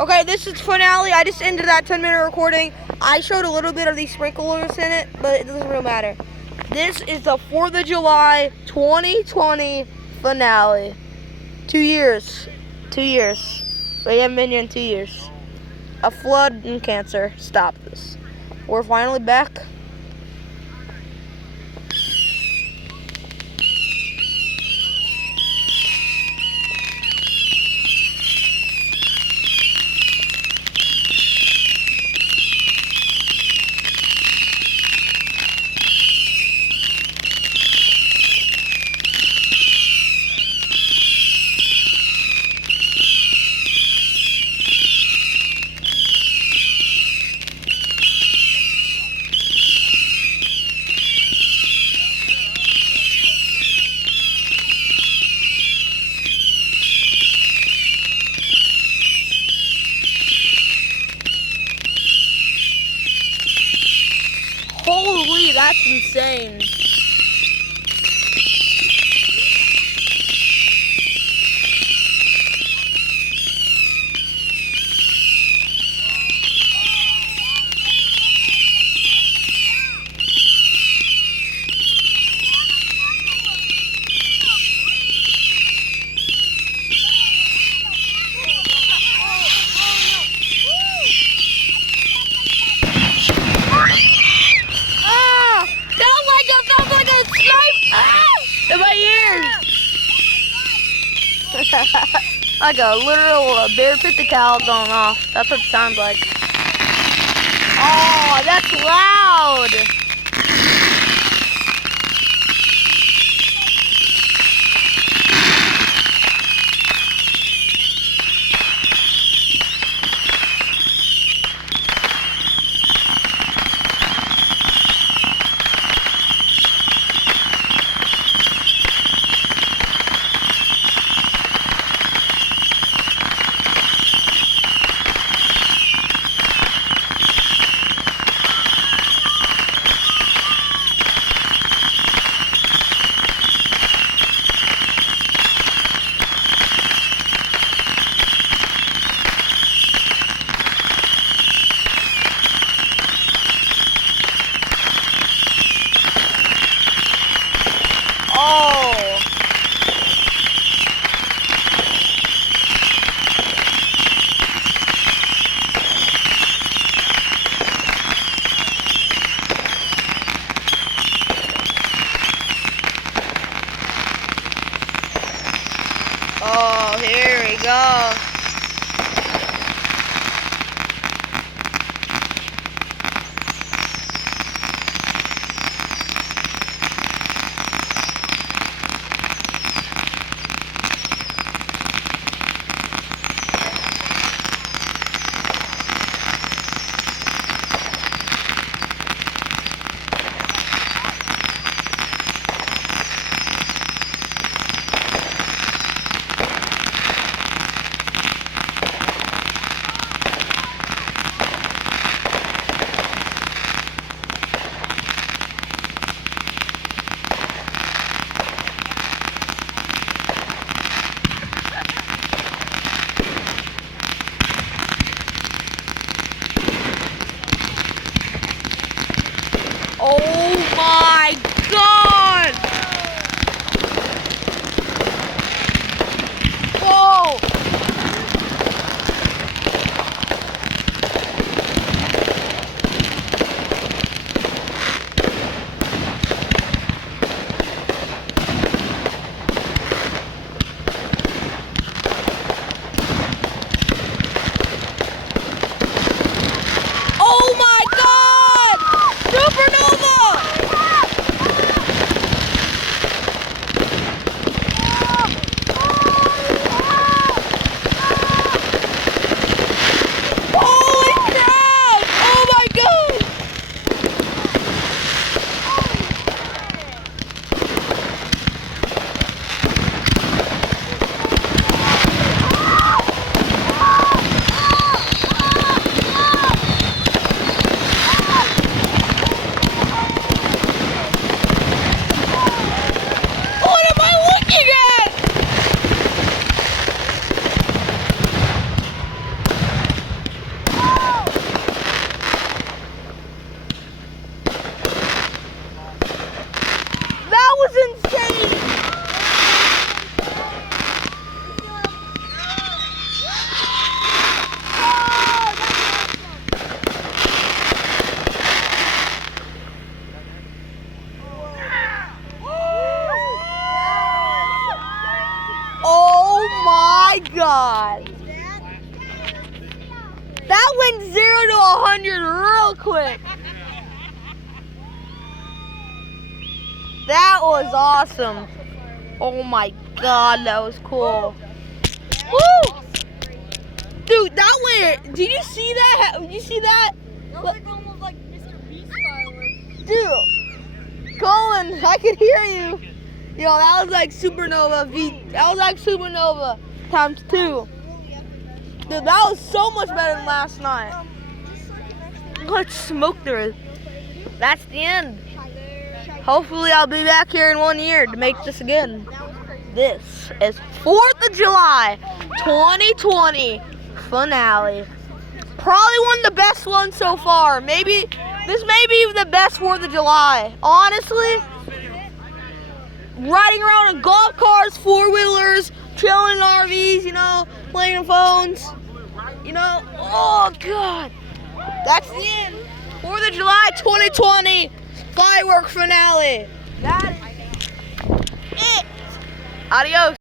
Okay, this is finale. I just ended that 10-minute recording. I showed a little bit of these sprinklers in it, but it doesn't really matter. This is the 4th of July 2020 finale. 2 years. 2 years. We haven't been here in 2 years. A flood and cancer stopped this. We're finally back. Holy, that's insane. In my ears! Like a literal bear pit the cow going off. That's what it sounds like. Oh, that's loud! That went 0 to 100 real quick. That was awesome. Oh my God, that was cool. Woo! Dude, that went. Did you see that? Did you see that? That was like almost like Mr. Beast fireworks. Dude, Colin, I could hear you. Yo, that was like supernova That was like supernova times 2. Dude, that was so much better than last night. Let's smoke through. That's the end. Hopefully I'll be back here in 1 year to make this again. This is 4th of July 2020 finale. Probably one of the best ones so far. This may be the best 4th of July. Honestly, riding around in golf cars, 4-wheelers, chilling in RVs, you know, playing on phones, you know. Oh God, that's the end. 4th of July 2020 firework finale. That is it. Adios.